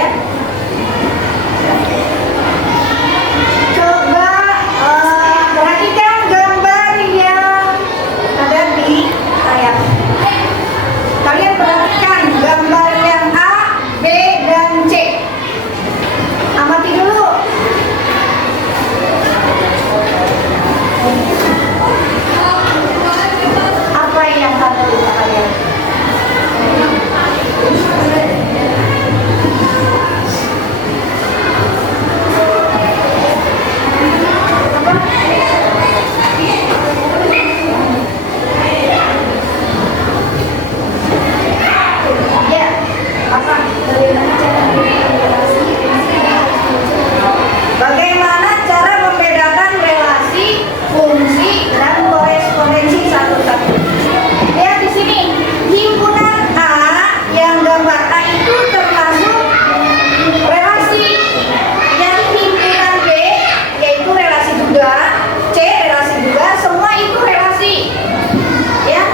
ya. Coba perhatikan gambar yang ada di layar. Kalian perhatikan gambar yang A, B, dan C. Amati dulu. Apa yang ada di kalian? Bagaimana cara membedakan relasi, fungsi, dan korespondensi satu-satu? Lihat di sini, himpunan A yang gambar A itu termasuk relasi, yang himpunan B yaitu relasi juga, C relasi juga, semua itu relasi. Ya,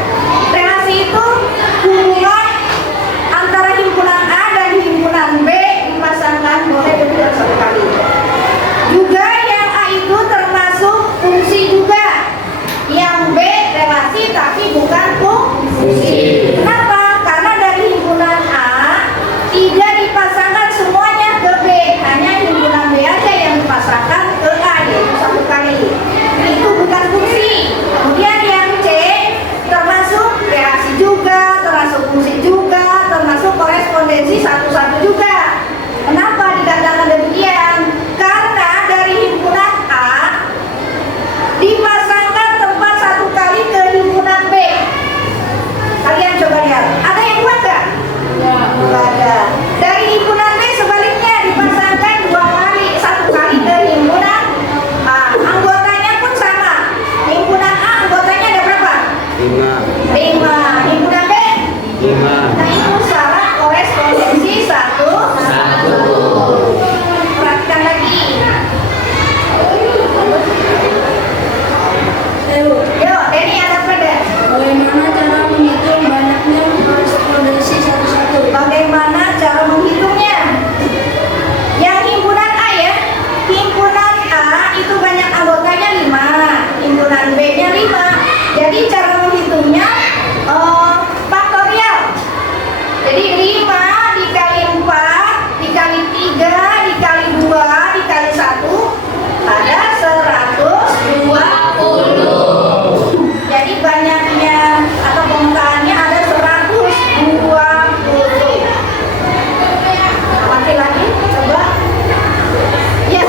relasi itu hubungan antara himpunan A dan himpunan B dipasangkan boleh lebih dari satu kali. Juga yang A itu termasuk fungsi juga, yang B relasi tapi bukan fungsi. Kenapa? Karena dari himpunan A tidak dipasangkan semuanya ke B, hanya himpunan B aja yang dipasangkan ke A, yaitu satu kali. Itu bukan fungsi. Kemudian yang C termasuk relasi juga, termasuk fungsi juga, termasuk korespondensi satu-satu juga. Kenapa dikatakan demikian? Karena dari himpunan A dipasangkan tempat satu kali ke himpunan B. Kalian coba lihat, ada yang buat nggak? Nggak ada. Dari himpunan B sebaliknya dipasangkan dua kali, satu kali ke himpunan A. Anggotanya pun sama. Himpunan A anggotanya ada berapa? 5. Himpunan B? 5. Nah itu syarat korespondensi satu. Perhatikan lagi. Yuk, Denny ada pada. Bagaimana cara menghitung banyaknya korespondensi satu-satu? Bagaimana cara menghitungnya? Yang himpunan A ya, himpunan A itu banyak anggotanya 5, himpunan B nya 5. Jadi cara menghitungnya faktorial. Jadi 5 dikali 4 dikali 3 dikali 2 dikali 1 ada 120. Jadi banyaknya atau pemetaannya ada 120. Amati lagi, coba. Ya.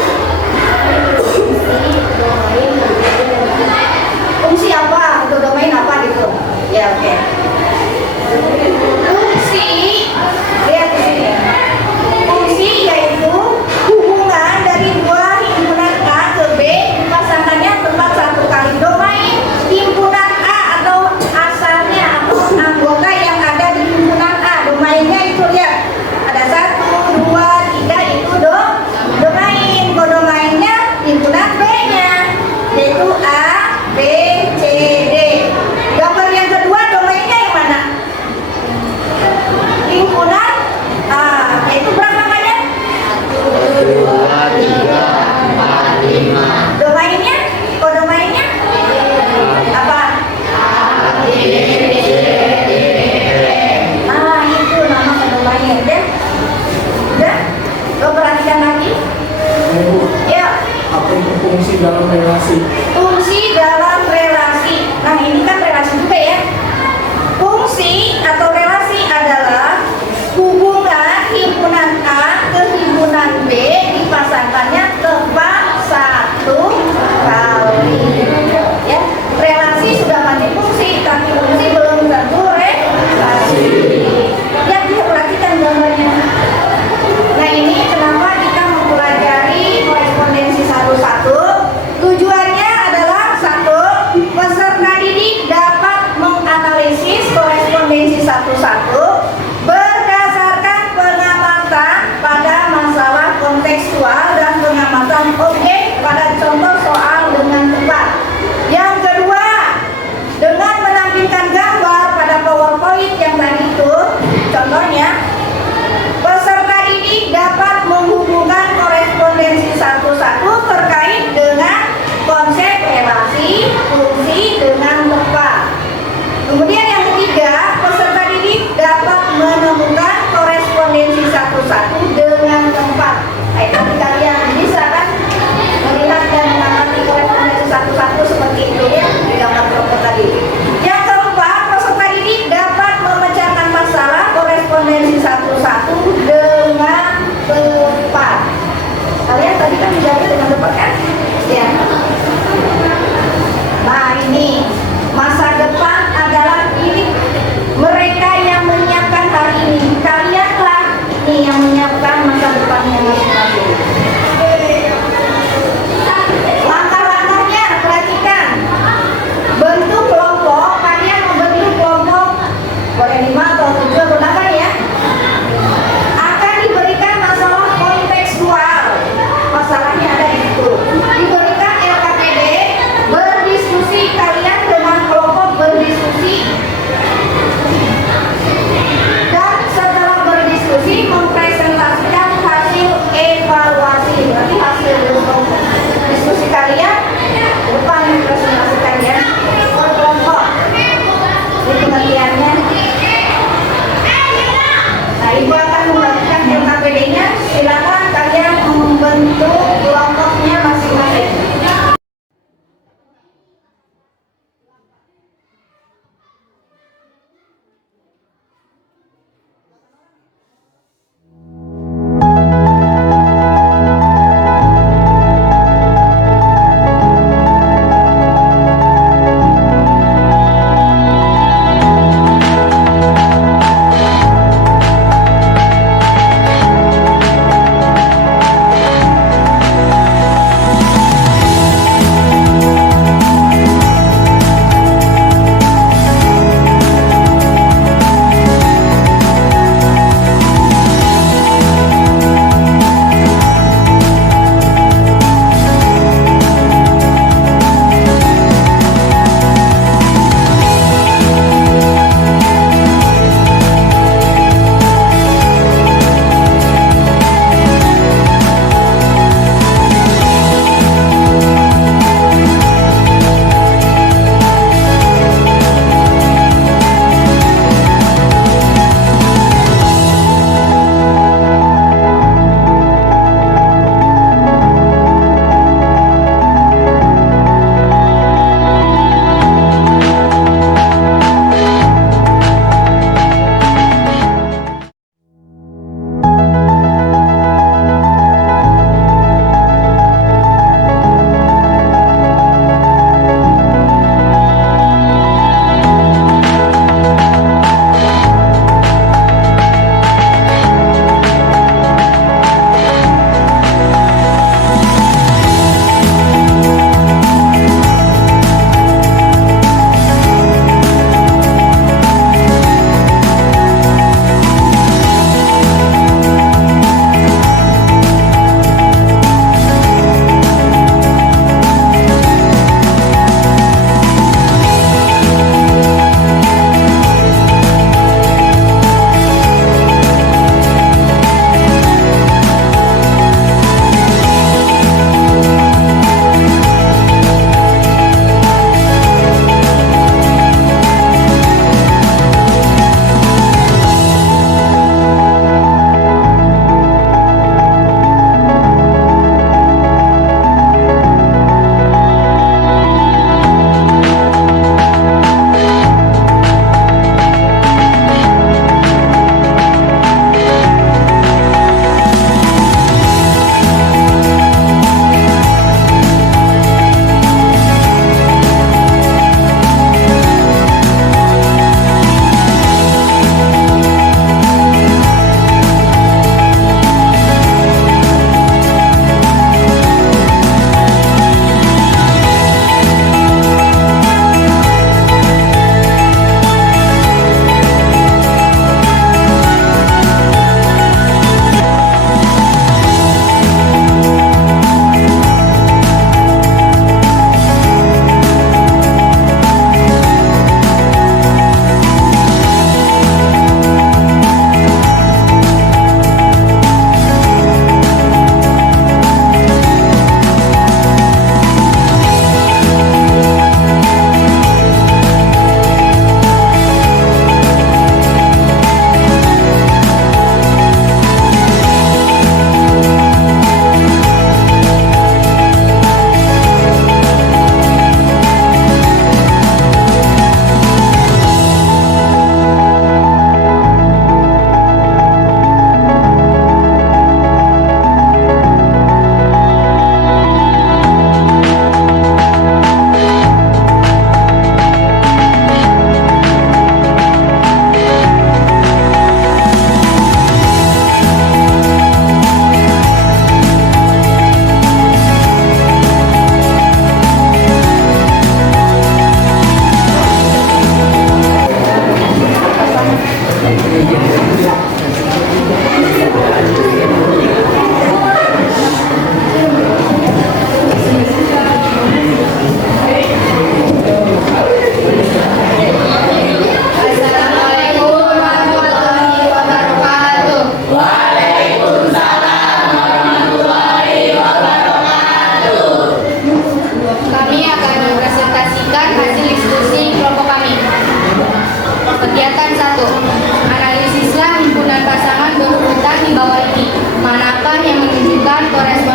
Fungsi apa atau domain apa gitu? Ya oke. Fungsi, lihat di sini. Fungsi yaitu hubungan dari dua himpunan A ke B dipasangkannya tempat satu kali. Domain himpunan A atau asalnya atau anggota yang ada di himpunan A, domainnya itu lihat ada 1, 2, 3 itu domain. Kodomainnya himpunan B nya yaitu A, B, C, D. Gambar yang kedua domainnya yang mana? Himpunan A, yaitu berapa banyak? 1, 2, 3, 4, 5. Domainnya? Kodomainnya? Apa? Nah itu nama kodomain ya. Udah? Lo perhatikan lagi? Ya. Apa itu fungsi dalam relasi? Fungsi dalam relasi. Nah ini kan relasi juga ya. Fungsi atau relasi adalah hubungan himpunan A ke himpunan B dipasangkannya tempat satu kali. Ya, relasi sudah mati fungsi, tapi fungsi belum tentu relasi. Ya, dia perhatikan gambarnya. Nah ini kenapa kita mempelajari korespondensi satu-satu? Tujuannya adalah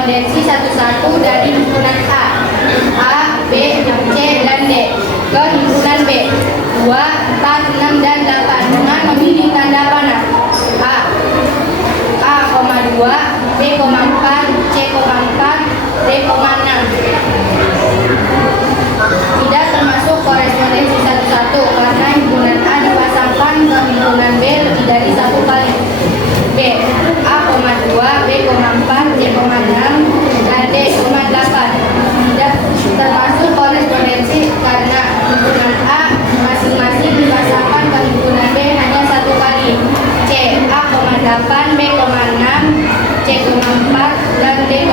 korespondensi satu-satu dari himpunan A, B, C, dan D ke himpunan B 2, 4, 6, dan 8 dengan memilih tanda panah A, 2, B, 4, C, 4, D, 6. Tidak termasuk korespondensi satu-satu karena himpunan A dipasangkan ke himpunan B lebih dari satu kali. B, A, 2, B, 4, C, 6, dan D, 8. Tidak termasuk korespondensi karena himpunan A masing-masing dipasangkan ke himpunan B hanya satu kali. C, A, 8, B, 6, C, 4, dan D, 2.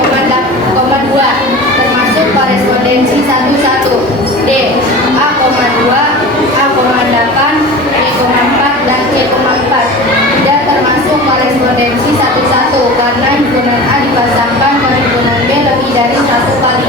Termasuk korespondensi satu-satu. D, A, 2, A, 8, B, 4, dan C, 4. Tidak termasuk korespondensi satu-satu karena himpunan A dipasangkan ke himpunan B lebih dari satu kali.